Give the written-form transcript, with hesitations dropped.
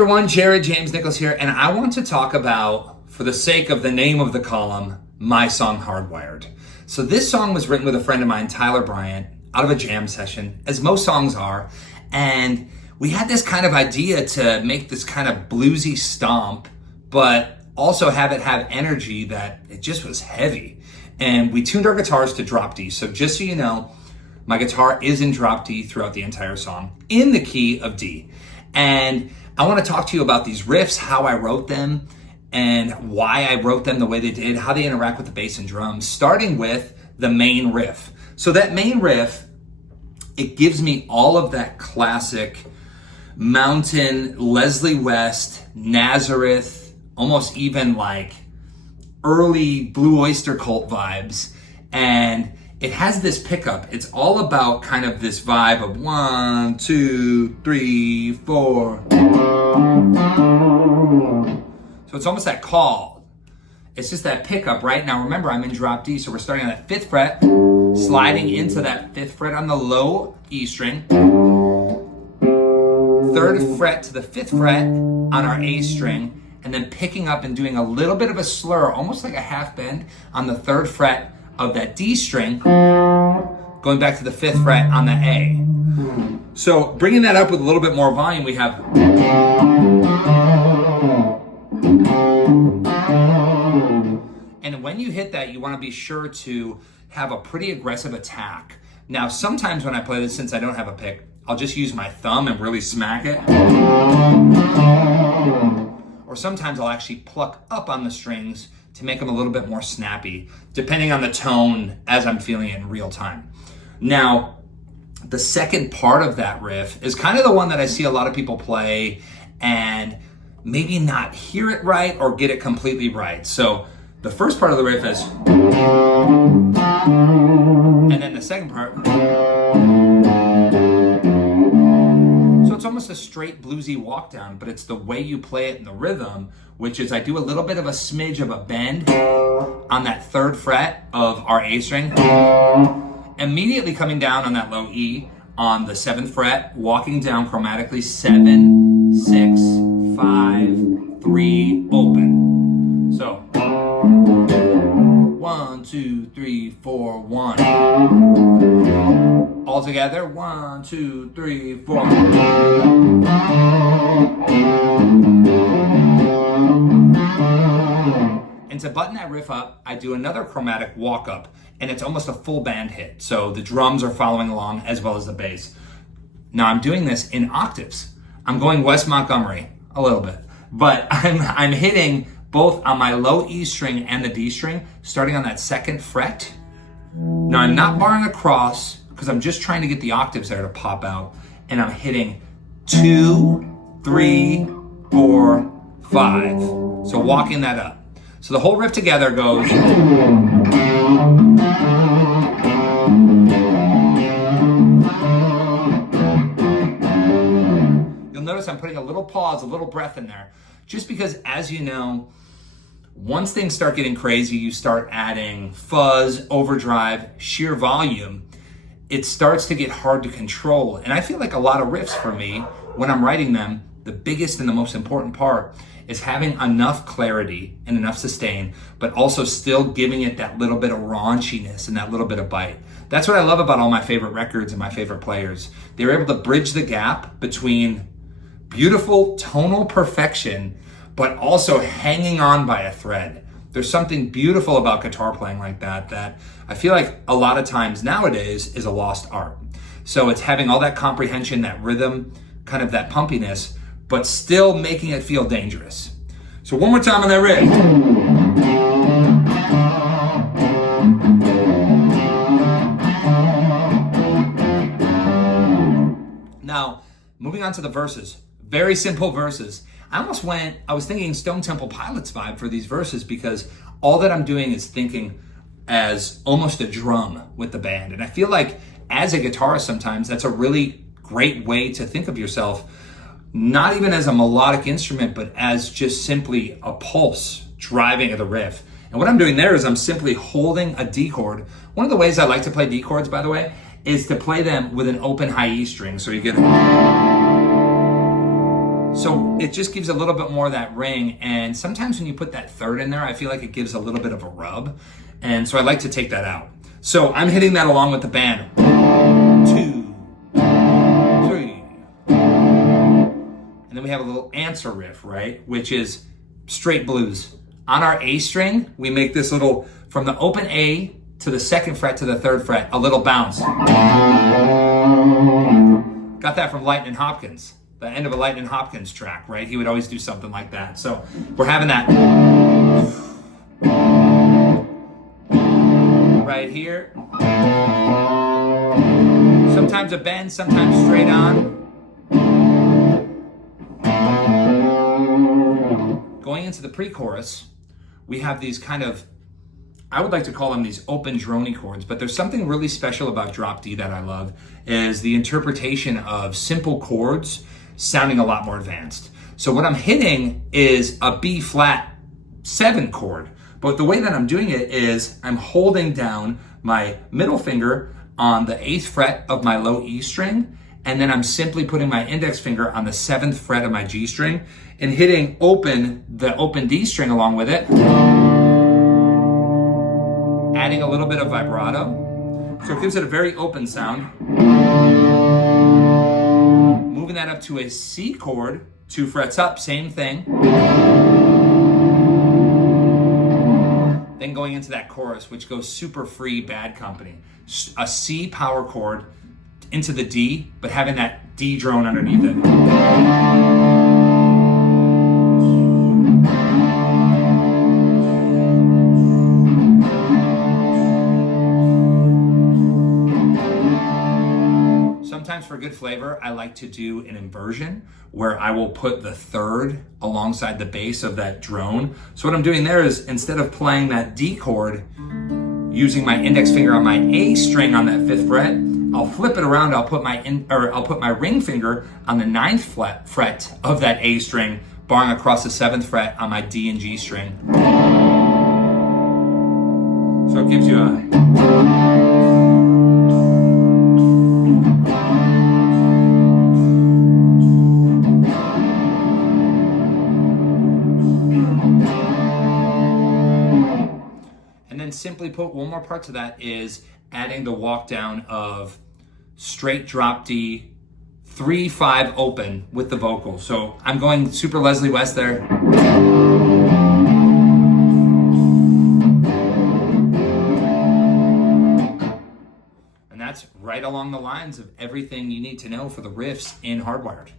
everyone, Jared James Nichols here, and I want to talk about, for the sake of the name of the column, my song Hardwired. So this song was written with a friend of mine, Tyler Bryant, out of a jam session, as most songs are, and we had this kind of idea to make this kind of bluesy stomp, but also have it have energy that it just was heavy. And we tuned our guitars to drop D. So just so you know, my guitar is in drop D throughout the entire song, in the key of D. And I want to talk to you about these riffs, how I wrote them, and why I wrote them the way they did, how they interact with the bass and drums, starting with the main riff. So that main riff, it gives me all of that classic mountain, Leslie West, Nazareth, almost even like early Blue Oyster Cult vibes. And it has this pickup. It's all about kind of this vibe of 1, 2, 3, 4. So it's almost that call. It's just that pickup, right? Now remember, I'm in drop D, so we're starting on that 5th fret, sliding into that 5th fret on the low E string, 3rd fret to the 5th fret on our A string, and then picking up and doing a little bit of a slur, almost like a half bend on the 3rd fret of that D string, going back to the 5th fret on the A. So bringing that up with a little bit more volume, we have. And when you hit that, you want to be sure to have a pretty aggressive attack. Now, sometimes when I play this, since I don't have a pick, I'll just use my thumb and really smack it. Or sometimes I'll actually pluck up on the strings to make them a little bit more snappy, depending on the tone as I'm feeling it in real time. Now, the second part of that riff is kind of the one that I see a lot of people play and maybe not hear it right or get it completely right. So the first part of the riff is, and then the second part. So it's almost a straight bluesy walk down, but it's the way you play it in the rhythm, which is I do a little bit of a smidge of a bend on that 3rd fret of our A string, immediately coming down on that low E on the 7th fret, walking down chromatically 7, 6, 5, 3, open. So 1, 2, 3, 4, 1. All together, 1, 2, 3, 4. And to button that riff up, I do another chromatic walk up, and it's almost a full band hit. So the drums are following along as well as the bass. Now I'm doing this in octaves. I'm going West Montgomery a little bit, but I'm hitting both on my low E string and the D string, starting on that 2nd fret. Now I'm not barring across because I'm just trying to get the octaves there to pop out, and I'm hitting 2, 3, 4, 5. So walking that up. So the whole riff together goes. You'll notice I'm putting a little pause, a little breath in there, just because, as you know, once things start getting crazy, you start adding fuzz, overdrive, sheer volume. It starts to get hard to control. And I feel like a lot of riffs for me, when I'm writing them, the biggest and the most important part is having enough clarity and enough sustain, but also still giving it that little bit of raunchiness and that little bit of bite. That's what I love about all my favorite records and my favorite players. They're able to bridge the gap between beautiful tonal perfection, but also hanging on by a thread. There's something beautiful about guitar playing like that I feel like a lot of times nowadays is a lost art. So it's having all that comprehension, that rhythm, kind of that pumpiness, but still making it feel dangerous. So one more time on that riff. Now, moving on to the verses. Very simple verses. I was thinking Stone Temple Pilots vibe for these verses because all that I'm doing is thinking as almost a drum with the band. And I feel like as a guitarist sometimes, that's a really great way to think of yourself, not even as a melodic instrument, but as just simply a pulse driving at the riff. And what I'm doing there is I'm simply holding a D chord. One of the ways I like to play D chords, by the way, is to play them with an open high E string. So you get So it just gives a little bit more of that ring. And sometimes when you put that third in there, I feel like it gives a little bit of a rub. And so I like to take that out. So I'm hitting that along with the band. 2, 3. And then we have a little answer riff, right? Which is straight blues. On our A string, we make this little, from the open A to the second fret to the third fret, a little bounce. Got that from Lightnin' Hopkins, the end of a Lightnin' Hopkins track, right? He would always do something like that. So we're having that right here. Sometimes a bend, sometimes straight on. Going into the pre-chorus, we have these kind of, I would like to call them these open droney chords, but there's something really special about drop D that I love, is the interpretation of simple chords sounding a lot more advanced. So what I'm hitting is a B flat 7 chord, but the way that I'm doing it is I'm holding down my middle finger on the 8th fret of my low E string, and then I'm simply putting my index finger on the 7th fret of my G string and hitting open, the open D string along with it, adding a little bit of vibrato. So it gives it a very open sound. Moving that up to a C chord, 2 frets up, same thing. Then going into that chorus, which goes super free, Bad Company. A C power chord into the D, but having that D drone underneath it. Sometimes for good flavor, I like to do an inversion where I will put the third alongside the bass of that drone. So what I'm doing there is, instead of playing that D chord, using my index finger on my A string on that 5th fret, I'll flip it around. I'll put my ring finger on the 9th fret of that A string, barring across the 7th fret on my D and G string. So it gives you a. And then simply put, one more part to that is adding the walk down of straight drop D, 3-5 open with the vocal. So I'm going super Leslie West there. And that's right along the lines of everything you need to know for the riffs in Hardwired.